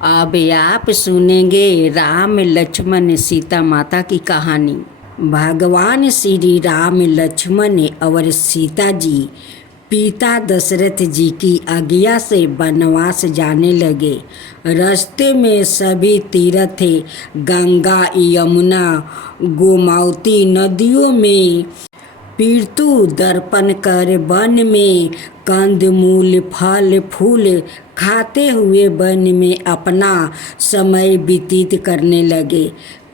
अब आप सुनेंगे राम लक्ष्मण सीता माता की कहानी। भगवान श्री राम लक्ष्मण और सीता जी पिता दशरथ जी की आज्ञा से वनवास जाने लगे। रास्ते में सभी तीर्थ गंगा, यमुना, गोमती नदियों में पितृ दर्पण कर वन में कंदमूल फल फूल खाते हुए वन में अपना समय व्यतीत करने लगे।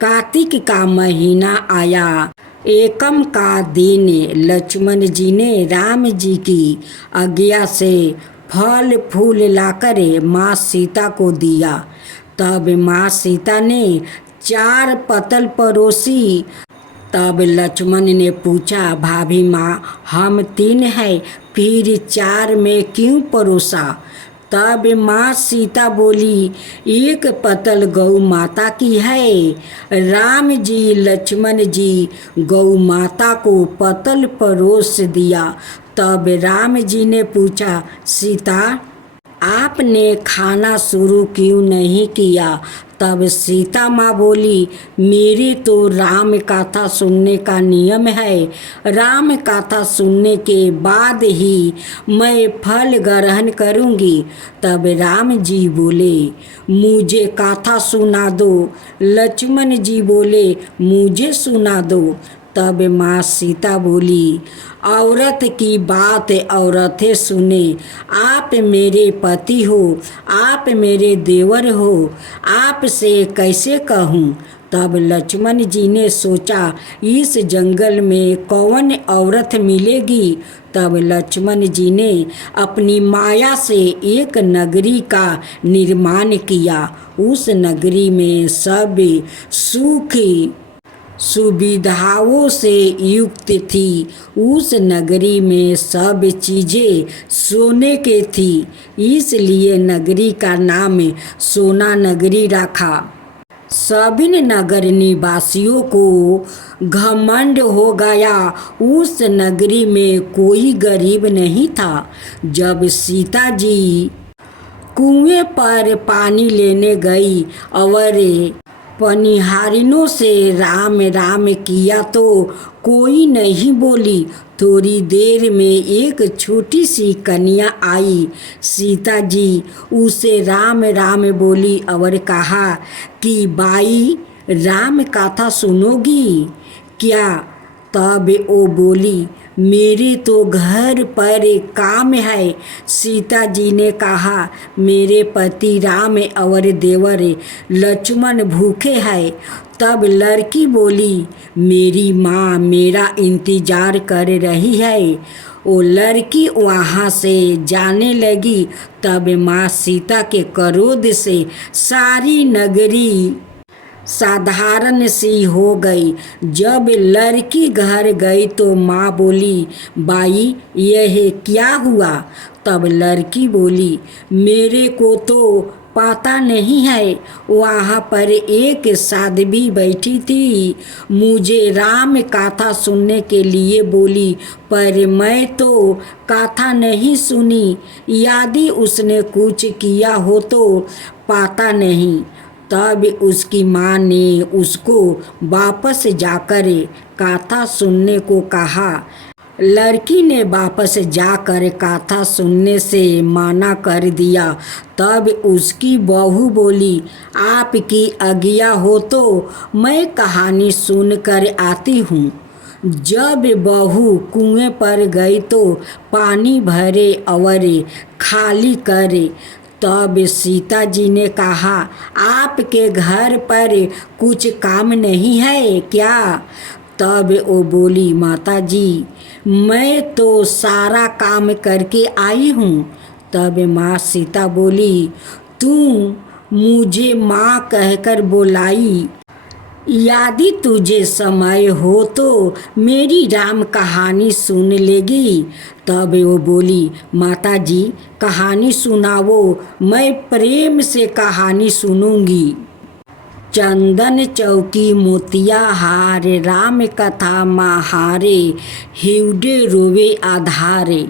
कार्तिक का महीना आया। एकम का दिन लक्ष्मण जी ने राम जी की आज्ञा से फल फूल लाकर माँ सीता को दिया। तब माँ सीता ने 4 पतल परोसी। तब लक्ष्मण ने पूछा, भाभी माँ, हम 3 हैं, फिर 4 में क्यों परोसा? तब माँ सीता बोली, 1 पतल गौ माता की है। राम जी लक्ष्मण जी गौ माता को पतल परोस दिया। तब राम जी ने पूछा, सीता, आपने खाना शुरू क्यों नहीं किया? तब सीता माँ बोली, मेरी तो राम कथा सुनने का नियम है। राम कथा सुनने के बाद ही मैं फल ग्रहण करूँगी। तब राम जी बोले, मुझे कथा सुना दो। लक्ष्मण जी बोले, मुझे सुना दो। तब माँ सीता बोली, औरत की बात औरतें सुने। आप मेरे पति हो, आप मेरे देवर हो, आपसे कैसे कहूँ? तब लक्ष्मण जी ने सोचा, इस जंगल में कौन औरत मिलेगी? तब लक्ष्मण जी ने अपनी माया से एक नगरी का निर्माण किया। उस नगरी में सब सुखी सुविधाओं से युक्त थी। उस नगरी में सब चीज़ें सोने के थी, इसलिए नगरी का नाम सोना नगरी रखा। सभी नगर निवासियों को घमंड हो गया। उस नगरी में कोई गरीब नहीं था। जब सीता जी कुएं पर पानी लेने गई और पनिहारिनों से राम राम किया तो कोई नहीं बोली। थोड़ी देर में एक छोटी सी कन्या आई। सीता जी उसे राम राम बोली और कहा कि बाई, राम कथा सुनोगी क्या? तब वो बोली, मेरे तो घर पर काम है। सीता जी ने कहा, मेरे पति राम और देवर लक्ष्मण भूखे हैं। तब लड़की बोली, मेरी माँ मेरा इंतजार कर रही है। वो लड़की वहाँ से जाने लगी। तब माँ सीता के क्रोध से सारी नगरी साधारण सी हो गई। जब लड़की घर गई तो माँ बोली, बाई, यह क्या हुआ? तब लड़की बोली, मेरे को तो पता नहीं है। वहाँ पर एक साध्वी बैठी थी, मुझे राम कथा सुनने के लिए बोली, पर मैं तो कथा नहीं सुनी। यदि उसने कुछ किया हो तो पता नहीं। तब उसकी माँ ने उसको वापस जाकर कथा सुनने को कहा। लड़की ने वापस जाकर कथा सुनने से मना कर दिया। तब उसकी बहू बोली, आपकी आज्ञा हो तो मैं कहानी सुनकर आती हूँ। जब बहू कुएं पर गई तो पानी भरे और खाली करे। तब सीता जी ने कहा, आपके घर पर कुछ काम नहीं है क्या? तब वो बोली, माता जी, मैं तो सारा काम करके आई हूँ। तब माँ सीता बोली, तू मुझे माँ कहकर बुलाई। यदि तुझे समय हो तो मेरी राम कहानी सुन लेगी। तब वो बोली, माता जी, कहानी सुनाओ, मैं प्रेम से कहानी सुनूंगी। चंदन चौकी मोतिया हार, राम कथा महारे, हिवड़े रोवे आधारे।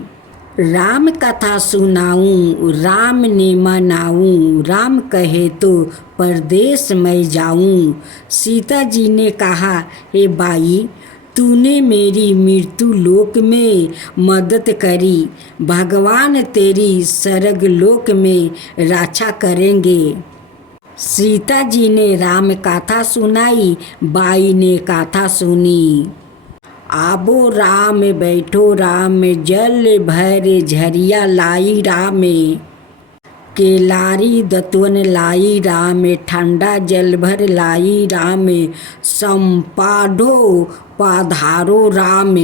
राम कथा सुनाऊं राम ने मनाऊं, राम कहे तो परदेश मैं जाऊं। सीता जी ने कहा, हे बाई तूने मेरी मृत्यु लोक में मदद करी, भगवान तेरी स्वर्ग लोक में रक्षा करेंगे। सीता जी ने राम कथा सुनाई, बाई ने कथा सुनी। आबो राम बैठो राम, जल भर झरिया लाई राम, केलारी दतवन लाई राम, ठंडा जल भर लाई राम, संपाढ़ो पाधारो राम,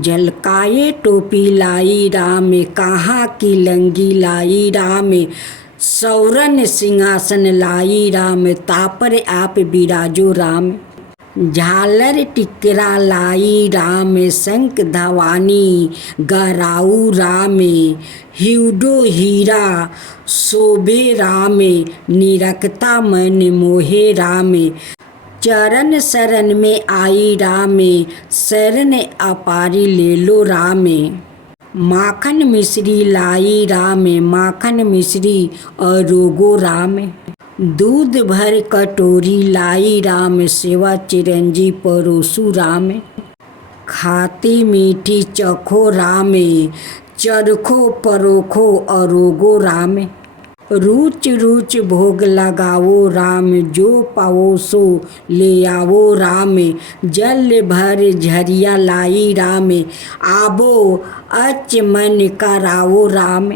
जलकाए टोपी लाई राम, कहाँ की लंगी लाई राम, सौरन सिंहासन लाई राम, तापर आप बिराजो राम, झालर टिकरा लाई राम, शंख धवानी गराऊ राम, हिउडो हीरा शोभे राम, निरखता मन मोहे राम, चरण शरण में आई राम, शरण अपारी ले लो राम, माखन मिश्री लाई राम, माखन मिश्री अरोगो राम, दूध भर कटोरी लाई राम, सेवा चिरंजी परोसु राम, खाती मीठी चखो राम, चरखो परोखो अरोगो राम, रुच रुच भोग लगाओ राम, जो पाओ सो ले आओ राम, जल भर झरिया लाई राम, आबो अच मन कराओ राम,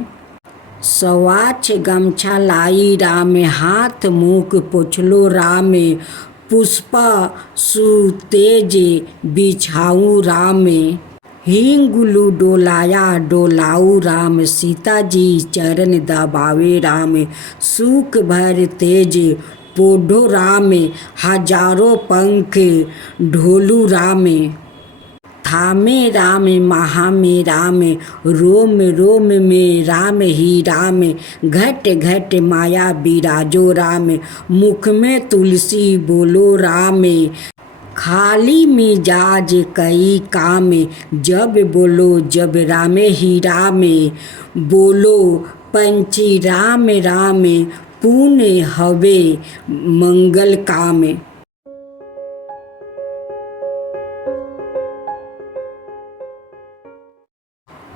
सवाछ गमछा लाई राम, हाथ मुख पोछलो राम, पुष्पा सुतेज बिछाऊं राम, हिंगुलू डोलाया डोलाऊ राम, सीता जी चरण दबावे राम, सुख भर तेज पोढ़ो राम, हजारों पंख ढोलू राम, थामे राम महा में राम, रोम रोम में राम ही राम, घट घट माया बिराजो राम, मुख में तुलसी बोलो राम, खाली मिजाज कई काम, जब बोलो जब राम ही राम, बोलो पंछी राम राम, पुण्य हवे मंगल काम।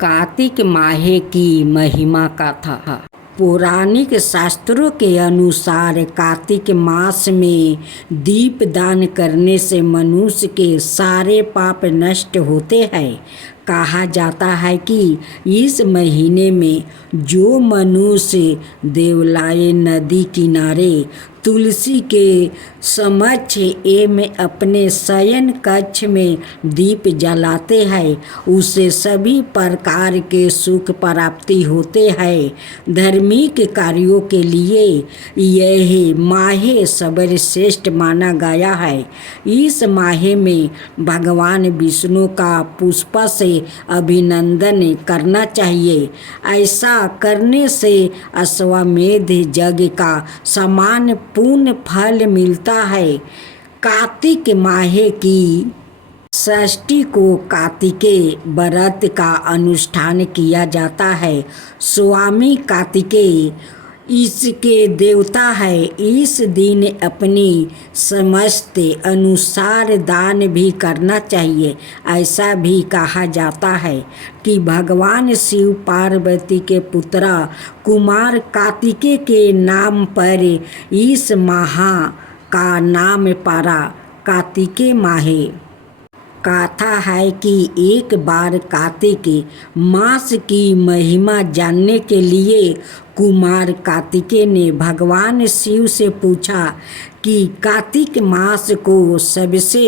कार्तिक माहे की महिमा कथा। पौराणिक शास्त्रों के अनुसार कार्तिक मास में दीप दान करने से मनुष्य के सारे पाप नष्ट होते हैं। कहा जाता है कि इस महीने में जो मनुष्य देवलाय नदी किनारे तुलसी के समक्ष एवं अपने शयन कक्ष में दीप जलाते हैं, उसे सभी प्रकार के सुख प्राप्ति होते हैं। धार्मिक कार्यों के लिए यह माह सर्वश्रेष्ठ माना गया है। इस माह में भगवान विष्णु का पुष्प से अभिनंदन करना चाहिए। ऐसा करने से अश्वमेध यज्ञ का समान पूर्ण फल मिलता है। कार्तिक माह की षष्ठी को कार्तिकेय व्रत का अनुष्ठान किया जाता है। स्वामी कार्तिकेय इसके देवता है। इस दिन अपनी समस्त अनुसार दान भी करना चाहिए। ऐसा भी कहा जाता है कि भगवान शिव पार्वती के पुत्र कुमार कार्तिकेय के नाम पर इस माह का नाम पड़ा कार्तिकेय माह। कथा है कि एक बार कार्तिक मास की महिमा जानने के लिए कुमार कार्तिकेय ने भगवान शिव से पूछा कि कार्तिक मास को सबसे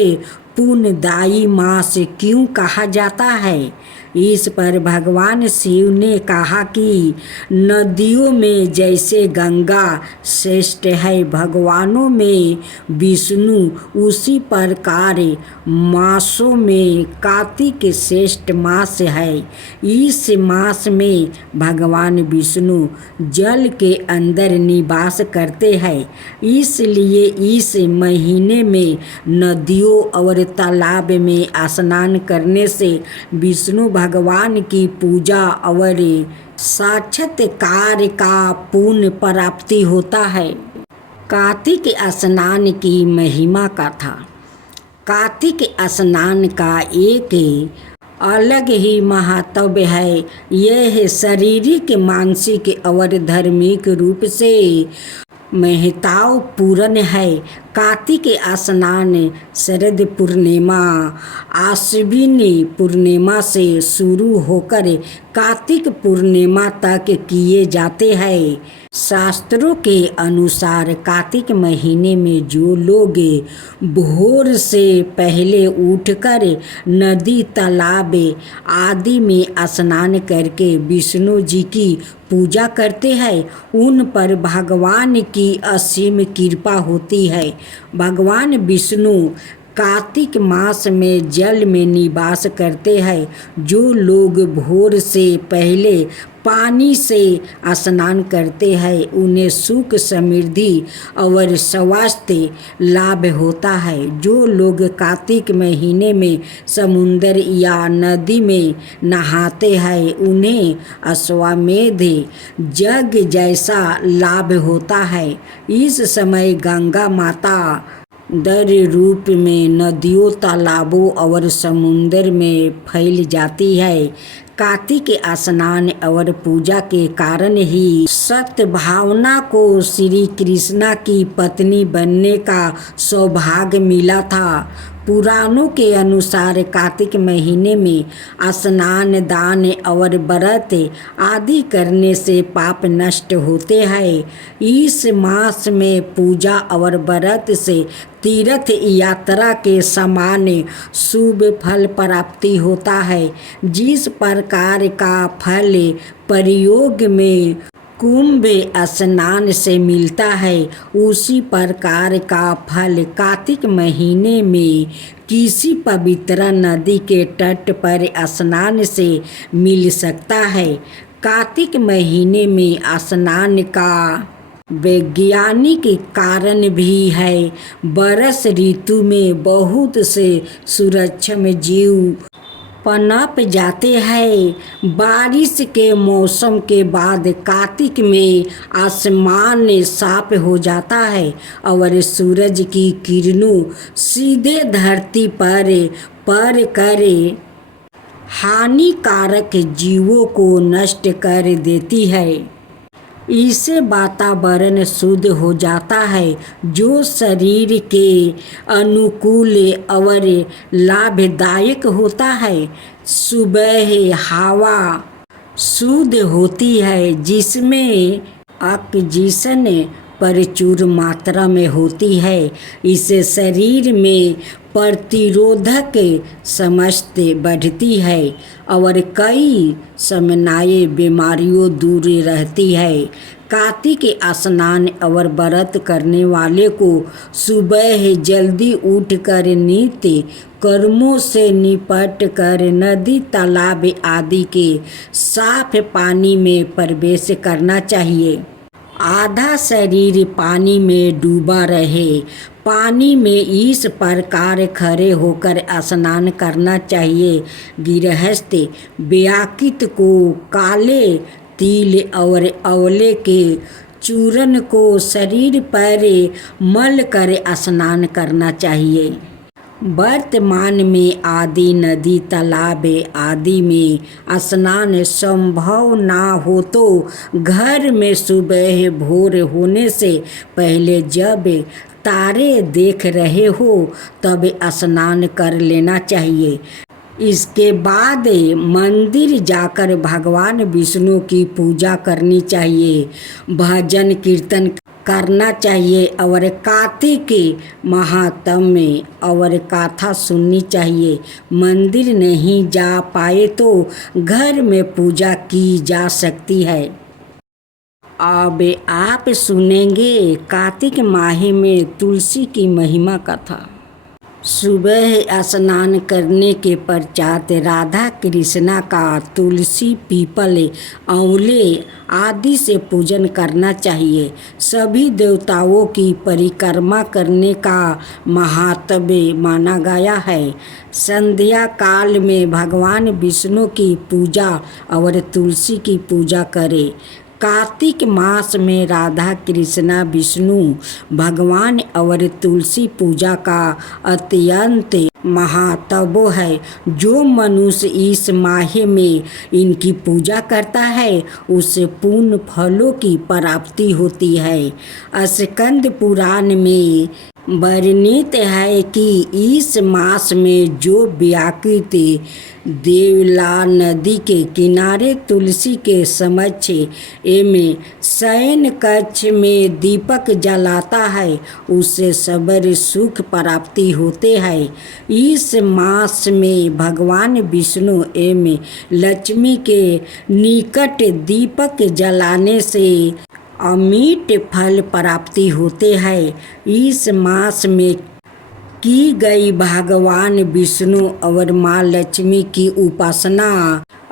पुण्यदायी मास क्यों कहा जाता है। इस पर भगवान शिव ने कहा कि नदियों में जैसे गंगा श्रेष्ठ है, भगवानों में विष्णु, उसी प्रकार मासों में कार्तिक श्रेष्ठ मास है। इस मास में भगवान विष्णु जल के अंदर निवास करते हैं, इसलिए इस महीने में नदियों और और तालाब में स्नान करने से विष्णु भगवान की पूजा और साक्षात्कार का पुण्य प्राप्ति होता है। कार्तिक स्नान की महिमा कथा। कार्तिक स्नान का एक अलग ही महत्व है। यह शारीरिक, मानसिक और धार्मिक रूप से महत्वपूर्ण है। कार्तिक स्नान शरद पूर्णिमा, आश्विन पूर्णिमा से शुरू होकर कार्तिक पूर्णिमा तक किए जाते हैं। शास्त्रों के अनुसार कार्तिक महीने में जो लोग भोर से पहले उठकर नदी, तालाब आदि में स्नान करके विष्णु जी की पूजा करते हैं, उन पर भगवान की असीम कृपा होती है। भगवान विष्णु कार्तिक मास में जल में निवास करते हैं। जो लोग भोर से पहले पानी से स्नान करते हैं, उन्हें सुख, समृद्धि और स्वास्थ्य लाभ होता है। जो लोग कार्तिक महीने में समुद्र या नदी में नहाते हैं, उन्हें अश्वमेध यज्ञ जैसा लाभ होता है। इस समय गंगा माता दर रूप में नदियों, तालाबों और समुद्र में फैल जाती है। कार्तिक स्नान और पूजा के कारण ही सत्य भावना को श्री कृष्ण की पत्नी बनने का सौभाग्य मिला था। पुराणों के अनुसार कार्तिक महीने में स्नान, दान और व्रत आदि करने से पाप नष्ट होते हैं। इस मास में पूजा और व्रत से तीर्थ यात्रा के समान शुभ फल प्राप्ति होता है। जिस प्रकार का फल प्रयोग में कुंभ स्नान से मिलता है, उसी प्रकार का फल कार्तिक महीने में किसी पवित्र नदी के तट पर स्नान से मिल सकता है। कार्तिक महीने में स्नान का वैज्ञानिक कारण भी है। वर्ष ऋतु में बहुत से सूक्ष्म जीव पनप जाते हैं। बारिश के मौसम के बाद कार्तिक में आसमान साफ हो जाता है और सूरज की किरणों सीधे धरती पर कर हानिकारक जीवों को नष्ट कर देती है। इससे वातावरण शुद्ध हो जाता है, जो शरीर के अनुकूल और लाभदायक होता है। सुबह हवा शुद्ध होती है, जिसमें ऑक्सीजन प्रचुर मात्रा में होती है। इससे शरीर में प्रतिरोधक क्षमता बढ़ती है और कई सामान्य बीमारियों दूर रहती है। कार्तिक स्नान और व्रत करने वाले को सुबह जल्दी उठकर नित्य कर्मों से निपट कर नदी, तालाब आदि के साफ पानी में प्रवेश करना चाहिए। आधा शरीर पानी में डूबा रहे। पानी में इस प्रकार खड़े होकर स्नान करना चाहिए। गृहस्थ व्यक्ति को काले तिल और आंवले के चूर्ण को शरीर पर मल कर स्नान करना चाहिए। वर्तमान में आदि नदी, तालाब आदि में स्नान संभव ना हो तो घर में सुबह भोर होने से पहले जब तारे देख रहे हो तब स्नान कर लेना चाहिए। इसके बाद मंदिर जाकर भगवान विष्णु की पूजा करनी चाहिए, भजन कीर्तन करना चाहिए और कार्तिक महात्म्य और कथा सुननी चाहिए। मंदिर नहीं जा पाए तो घर में पूजा की जा सकती है। अब आप सुनेंगे कार्तिक माह में तुलसी की महिमा कथा। सुबह स्नान करने के पश्चात राधा कृष्णा का तुलसी, पीपल, आंवले आदि से पूजन करना चाहिए। सभी देवताओं की परिक्रमा करने का महात्म्य माना गया है। संध्या काल में भगवान विष्णु की पूजा और तुलसी की पूजा करें। कार्तिक मास में राधा कृष्णा, विष्णु भगवान और तुलसी पूजा का अत्यंत महात्म्य है। जो मनुष्य इस माह में इनकी पूजा करता है उसे पूर्ण फलों की प्राप्ति होती है। स्कंद पुराण में वर्णित है कि इस मास में जो व्याकृत देवला नदी के किनारे तुलसी के समक्ष एवं शयन कक्ष में दीपक जलाता है उससे सबर सुख प्राप्ति होते हैं। इस मास में भगवान विष्णु एवं लक्ष्मी के निकट दीपक जलाने से अमिट फल प्राप्ति होते हैं। इस मास में की गई भगवान विष्णु और माँ लक्ष्मी की उपासना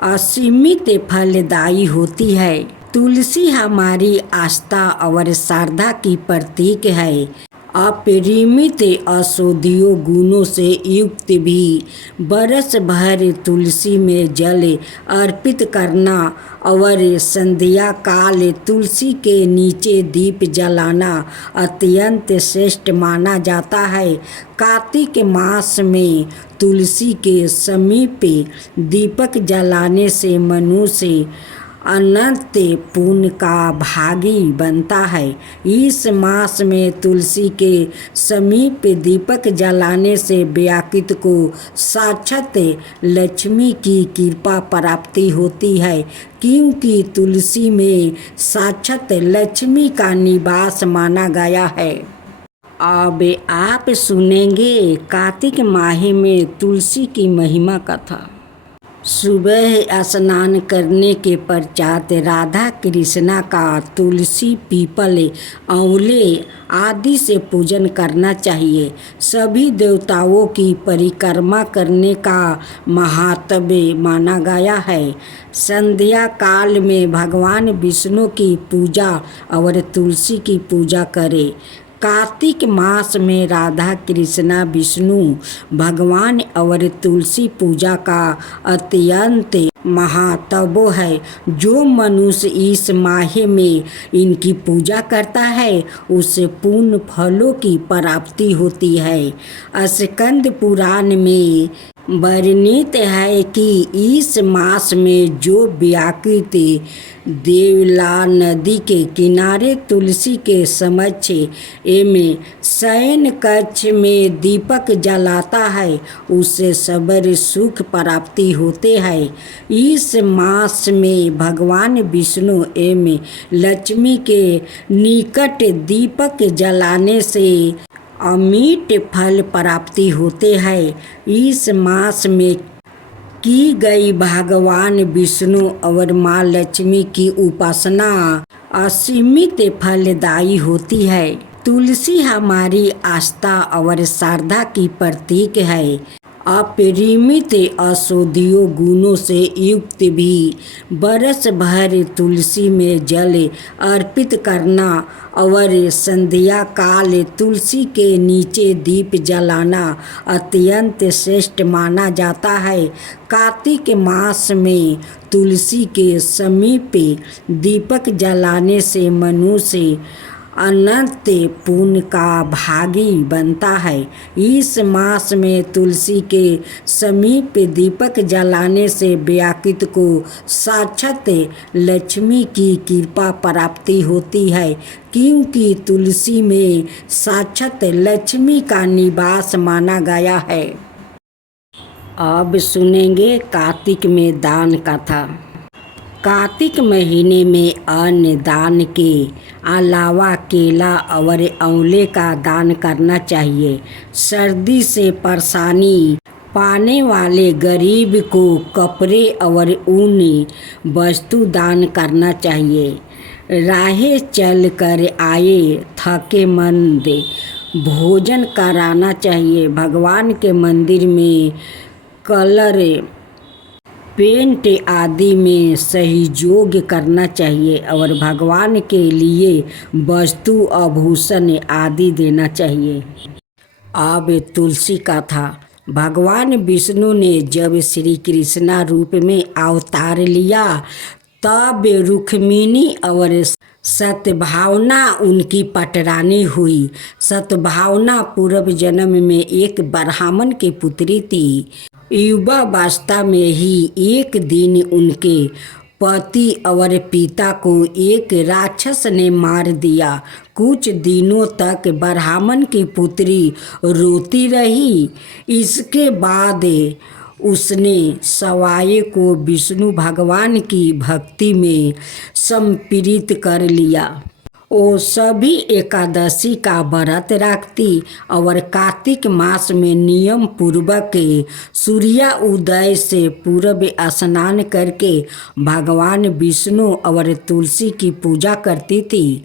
असीमित फलदायी होती है। तुलसी हमारी आस्था और श्रद्धा की प्रतीक है। अपरिमित औषधीय गुणों से युक्त भी बरस भर तुलसी में जल अर्पित करना और संध्या काल तुलसी के नीचे दीप जलाना अत्यंत श्रेष्ठ माना जाता है। कार्तिक मास में तुलसी के समीप दीपक जलाने से मनुष्य अनंत पुण्य का भागी बनता है। इस मास में तुलसी के समीप दीपक जलाने से व्याकृत को साक्षात लक्ष्मी की कृपा प्राप्ति होती है, क्योंकि तुलसी में साक्षात लक्ष्मी का निवास माना गया है। अब आप सुनेंगे कार्तिक माह में तुलसी की महिमा कथा। सुबह स्नान करने के पश्चात राधा कृष्णा का तुलसी, पीपल, आंवले आदि से पूजन करना चाहिए। सभी देवताओं की परिक्रमा करने का महात्म्य माना गया है। संध्या काल में भगवान विष्णु की पूजा और तुलसी की पूजा करें। कार्तिक मास में राधा कृष्णा, विष्णु भगवान और तुलसी पूजा का अत्यंत महात्म्य है। जो मनुष्य इस माह में इनकी पूजा करता है उसे पूर्ण फलों की प्राप्ति होती है। स्कंद पुराण में वर्णित है कि इस मास में जो व्याकृत देवला नदी के किनारे तुलसी के समक्ष एवं शयन कक्ष में दीपक जलाता है उससे सबर सुख प्राप्ति होते हैं। इस मास में भगवान विष्णु एवं लक्ष्मी के निकट दीपक जलाने से अमिट फल प्राप्ति होते हैं। इस मास में की गई भगवान विष्णु और माँ लक्ष्मी की उपासना असीमित फलदायी होती है। तुलसी हमारी आस्था और श्रद्धा की प्रतीक है। अपरिमित औषधीय गुणों से युक्त भी बरस भर तुलसी में जल अर्पित करना और संध्या काल तुलसी के नीचे दीप जलाना अत्यंत श्रेष्ठ माना जाता है। कार्तिक मास में तुलसी के समीप दीपक जलाने से मनुष्य अनंत पुण्य का भागी बनता है। इस मास में तुलसी के समीप दीपक जलाने से व्याकृत को साक्षात लक्ष्मी की कृपा प्राप्ति होती है, क्योंकि तुलसी में साक्षात लक्ष्मी का निवास माना गया है। अब सुनेंगे कार्तिक में दान कथा। कार्तिक महीने में अन्न दान के अलावा केला और आंवले का दान करना चाहिए। सर्दी से परेशानी पाने वाले गरीब को कपड़े और ऊनी वस्तु दान करना चाहिए। राहें चल कर आए थके मंद भोजन कराना चाहिए। भगवान के मंदिर में कलर पेंट आदि में सहयोग करना चाहिए और भगवान के लिए वस्तु आभूषण आदि देना चाहिए। अब तुलसी का था। भगवान विष्णु ने जब श्री कृष्णा रूप में अवतार लिया तब रुक्मिणी और सतभावना उनकी पटरानी हुई। सतभावना पूर्व जन्म में एक ब्राह्मण की पुत्री थी। युवावस्था में ही एक दिन उनके पति और पिता को एक राक्षस ने मार दिया। कुछ दिनों तक ब्राह्मण की पुत्री रोती रही। इसके बाद उसने सवाए को विष्णु भगवान की भक्ति में समर्पित कर लिया। वो सभी एकादशी का व्रत रखती और कार्तिक मास में नियम पूर्वक सूर्य उदय से पूर्व स्नान करके भगवान विष्णु और तुलसी की पूजा करती थी।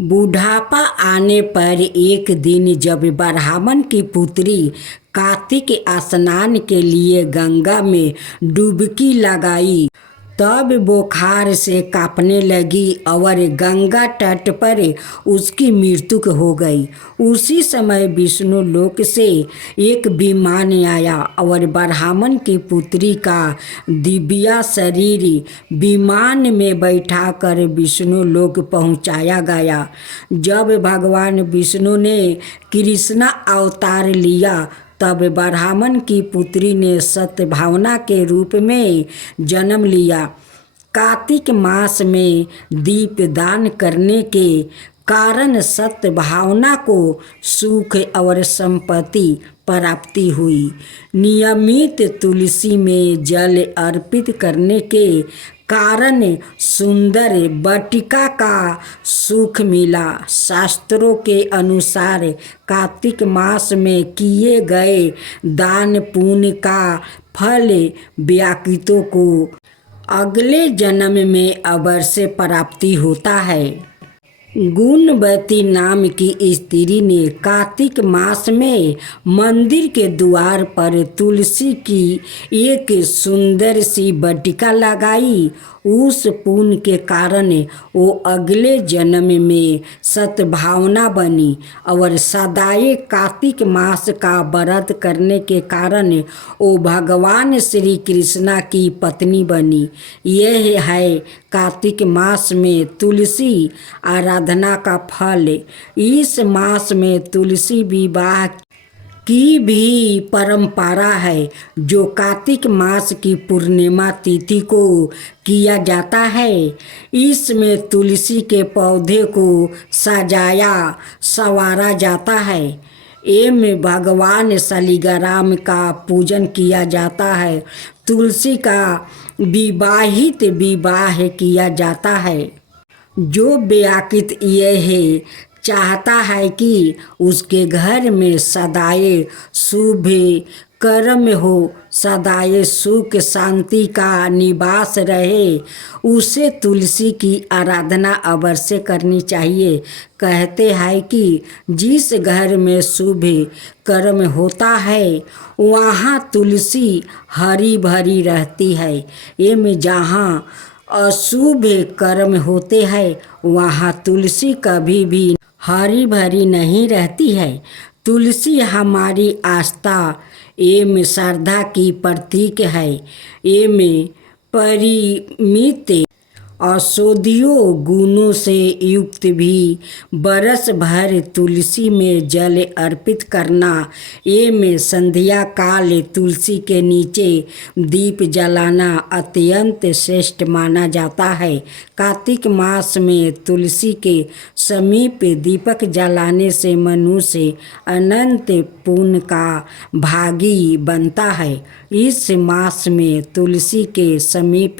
बुढ़ापा आने पर एक दिन जब ब्राह्मण की पुत्री कार्तिक स्नान के लिए गंगा में डुबकी लगाई तब बुखार से कांपने लगी और गंगा तट पर उसकी मृत्यु हो गई। उसी समय विष्णु लोक से एक विमान आया और ब्राह्मण की पुत्री का दिव्य शरीर विमान में बैठाकर विष्णु लोक पहुंचाया गया। जब भगवान विष्णु ने कृष्ण अवतार लिया तब ब्राह्मण की पुत्री ने सतभावना के रूप में जन्म लिया। कार्तिक मास में दीपदान करने के कारण सतभावना को सुख और संपत्ति प्राप्ति हुई। नियमित तुलसी में जल अर्पित करने के कारण सुंदर वाटिका का सुख मिला। शास्त्रों के अनुसार कार्तिक मास में किए गए दान पुण्य का फल व्याकृतों को अगले जन्म में अवश्य प्राप्ति होता है। गुणवती नाम की स्त्री ने कार्तिक मास में मंदिर के द्वार पर तुलसी की एक सुंदर सी वाटिका लगाई। उस पुण्य के कारण वो अगले जन्म में सतभावना बनी और सदाए कार्तिक मास का व्रत करने के कारण वो भगवान श्री कृष्णा की पत्नी बनी। यह है कार्तिक मास में तुलसी आराधना का फल। इस मास में तुलसी विवाह की भी परंपरा है जो कार्तिक मास की पूर्णिमा तिथि को किया जाता है। इसमें तुलसी के पौधे को सजाया संवारा जाता है। एवं भगवान शालिग्राम का पूजन किया जाता है। तुलसी का विवाहित विवाह किया जाता है। जो व्याकृत यह चाहता है कि उसके घर में सदाए शुभ कर्म हो, सदाए सुख शांति का निवास रहे, उसे तुलसी की आराधना अवश्य करनी चाहिए। कहते हैं कि जिस घर में शुभ कर्म होता है वहाँ तुलसी हरी भरी रहती है। एवं जहाँ अशुभ कर्म होते हैं वहाँ तुलसी कभी भी हरी भरी नहीं रहती है। तुलसी हमारी आस्था एवं श्रद्धा की प्रतीक है। एवं परिमित औषधियों गुणों से युक्त भी बरस भर तुलसी में जल अर्पित करना एवं संध्या काल तुलसी के नीचे दीप जलाना अत्यंत श्रेष्ठ माना जाता है। कार्तिक मास में तुलसी के समीप दीपक जलाने से मनुष्य अनंत पुण्य का भागी बनता है। इस मास में तुलसी के समीप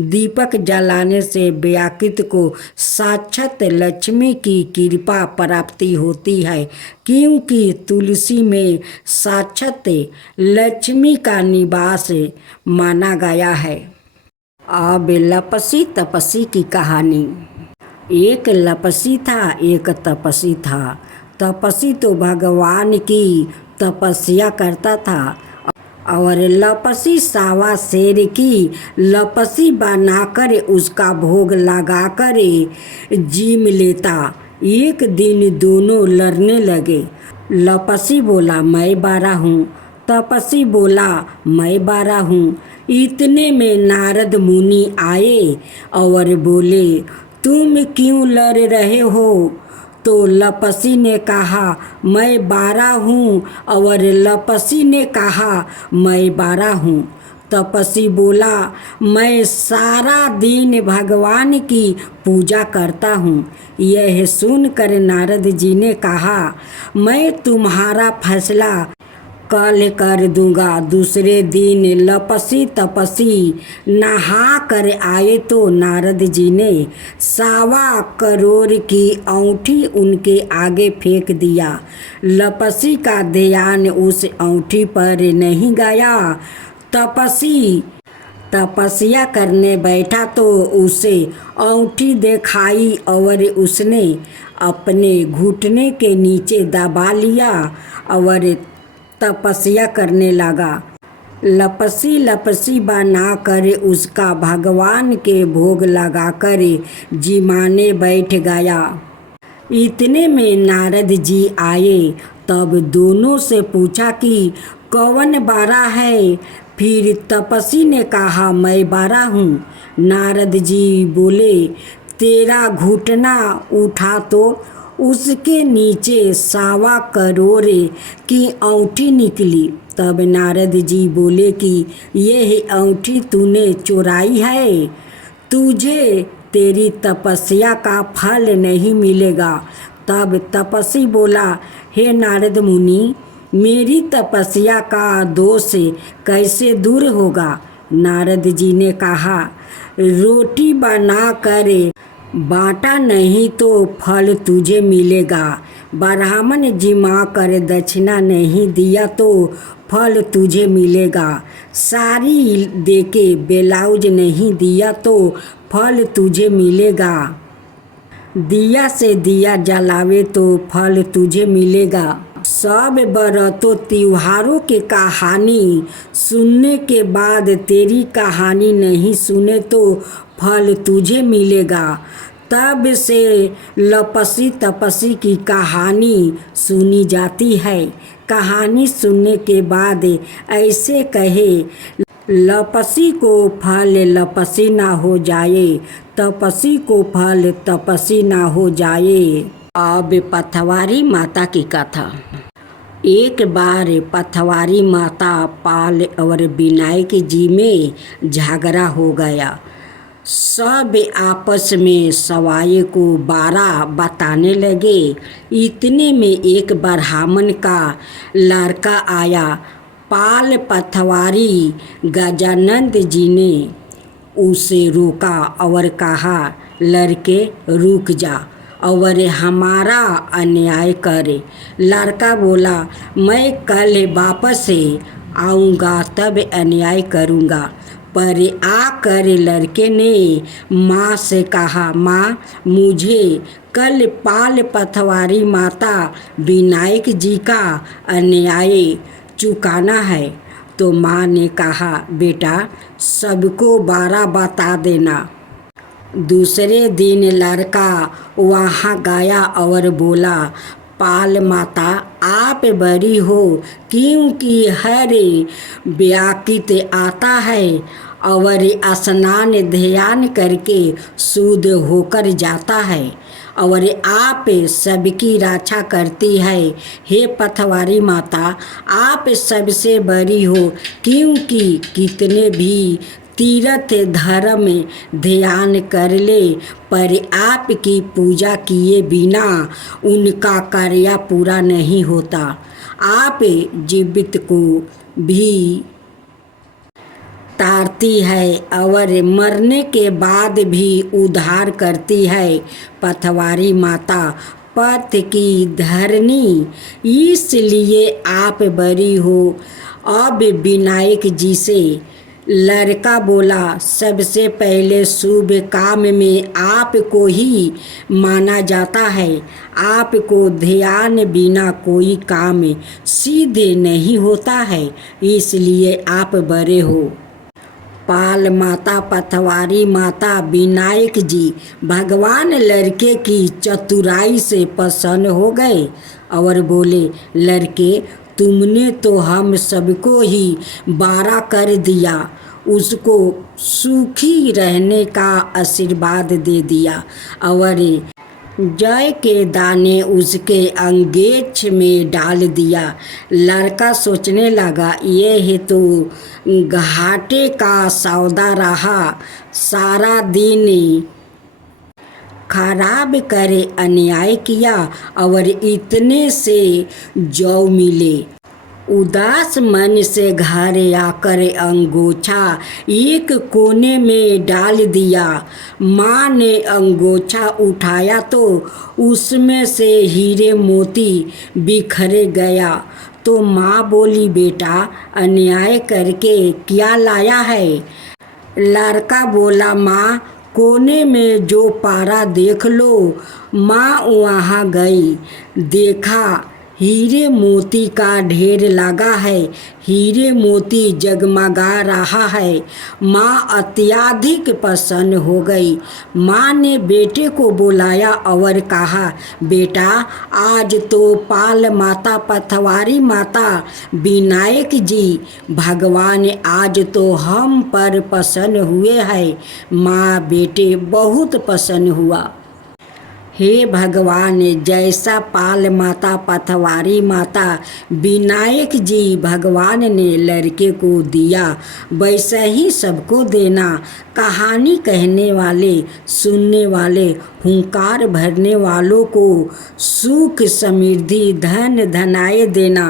दीपक जलाने से व्याकृत को साक्षात लक्ष्मी की कृपा प्राप्ति होती है, क्योंकि तुलसी में साक्षात लक्ष्मी का निवास माना गया है। अब लपसी तपसी की कहानी। एक लपसी था, एक तपसी था। तपस्वी तो भगवान की तपस्या करता था और लपसी सावा शेर की लपसी बनाकर उसका भोग लगाकर जीम लेता। एक दिन दोनों लड़ने लगे। लपसी बोला मैं 12 हूँ, तपस्वी बोला मैं 12 हूँ। इतने में नारद मुनि आए और बोले तुम क्यों लड़ रहे हो? तो लपसी ने कहा मैं 12 हूँ और लपसी ने कहा मैं 12 हूँ। तपस्वी बोला मैं सारा दिन भगवान की पूजा करता हूँ। यह सुनकर नारद जी ने कहा मैं तुम्हारा फैसला कल कर दूंगा। दूसरे दिन लपसी तपस्वी नहा कर आए तो नारद जी ने 1.25 करोड़ की औंठी उनके आगे फेंक दिया। लपसी का ध्यान उस औंठी पर नहीं गया। तपस्वी तपस्या करने बैठा तो उसे औंठी दिखाई और उसने अपने घुटने के नीचे दबा लिया और तपस्या करने लगा। लपसी बनाकर उसका भगवान के भोग लगाकर जिमाने बैठ गया। इतने में नारद जी आए। तब दोनों से पूछा कि कौन 12 है? फिर तपस्वी ने कहा मैं 12 हूँ। नारद जी बोले तेरा घुटना उठा तो उसके नीचे 1.25 करोड़ की औंठी निकली। तब नारद जी बोले कि यह औंठी तूने चुराई है, तुझे तेरी तपस्या का फल नहीं मिलेगा। तब तपस्वी बोला हे नारद मुनि मेरी तपस्या का दोष कैसे दूर होगा? नारद जी ने कहा रोटी बना कर बांटा नहीं तो फल तुझे मिलेगा। ब्राह्मण जिमा कर दक्षिणा नहीं दिया तो फल तुझे मिलेगा। साड़ी देके ब्लाउज नहीं दिया तो फल तुझे मिलेगा। दिया से दिया जलावे तो फल तुझे मिलेगा। सब व्रतों त्योहारों की कहानी सुनने के बाद तेरी कहानी नहीं सुने तो फल तुझे मिलेगा। तब से लपसी तपस्वी की कहानी सुनी जाती है। कहानी सुनने के बाद ऐसे कहे लपसी को फल लपसी ना हो जाए, तपस्वी को फल तपस्वी ना हो जाए। अब पथवारी माता की कथा। एक बार पथवारी माता पाल और विनायक जी में झगड़ा हो गया। सब आपस में सवाए को 12 बताने लगे। इतने में एक ब्राह्मण का लड़का आया। पाल पथवारी गजानंद जी ने उसे रोका और कहा लड़के रुक जा और हमारा अन्याय करे। लड़का बोला मैं कल वापस आऊँगा तब अन्याय करूँगा। पर आकर लड़के ने माँ से कहा माँ मुझे कल पाल पथवारी माता विनायक जी का अन्याय चुकाना है। तो माँ ने कहा बेटा सबको 12 बता देना। दूसरे दिन लड़का वहाँ गया और बोला पाल माता आप बड़ी हो क्योंकि हर व्याकित आता है और स्नान ध्यान करके शुद्ध होकर जाता है और आप सबकी रक्षा करती है। हे पथवारी माता आप सबसे बड़ी हो क्योंकि कितने भी तीर्थ धर्म ध्यान कर ले पर आपकी पूजा किए बिना उनका कार्य पूरा नहीं होता। आप जीवित को भी तारती है और मरने के बाद भी उद्धार करती है। पथवारी माता पथ की धरनी इसलिए आप बरी हो। अब विनायक जी से लड़का बोला, सबसे पहले शुभ काम में आपको ही माना जाता है। आपको ध्यान बिना कोई काम सीधे नहीं होता है, इसलिए आप बड़े हो। पाल माता, पथवारी माता, विनायक जी भगवान लड़के की चतुराई से प्रसन्न हो गए और बोले, लड़के तुमने तो हम सबको ही बारा कर दिया, उसको सुखी रहने का आशीर्वाद दे दिया और जय के दाने उसके अंगेछ में डाल दिया। लड़का सोचने लगा, ये है तो घाटे का सौदा रहा, सारा दिन खराब करे अन्याय किया और इतने से जौ मिले। उदास मन से घर आकर अंगोछा एक कोने में डाल दिया। माँ ने अंगोछा उठाया तो उसमें से हीरे मोती बिखरे गया। तो माँ बोली, बेटा अन्याय करके क्या लाया है? लड़का बोला, माँ कोने में जो पारा देख लो। माँ वहाँ गई, देखा हीरे मोती का ढेर लगा है, हीरे मोती जगमगा रहा है। माँ अत्यधिक प्रसन्न हो गई। माँ ने बेटे को बुलाया और कहा, बेटा आज तो पाल माता, पथवारी माता, विनायक जी भगवान आज तो हम पर प्रसन्न हुए हैं। माँ बेटे बहुत प्रसन्न हुआ। हे भगवान, जैसा पाल माता, पथवारी माता, विनायक जी भगवान ने लड़के को दिया, वैसा ही सबको देना। कहानी कहने वाले, सुनने वाले, हुंकार भरने वालों को सुख समृद्धि धन धनाए देना।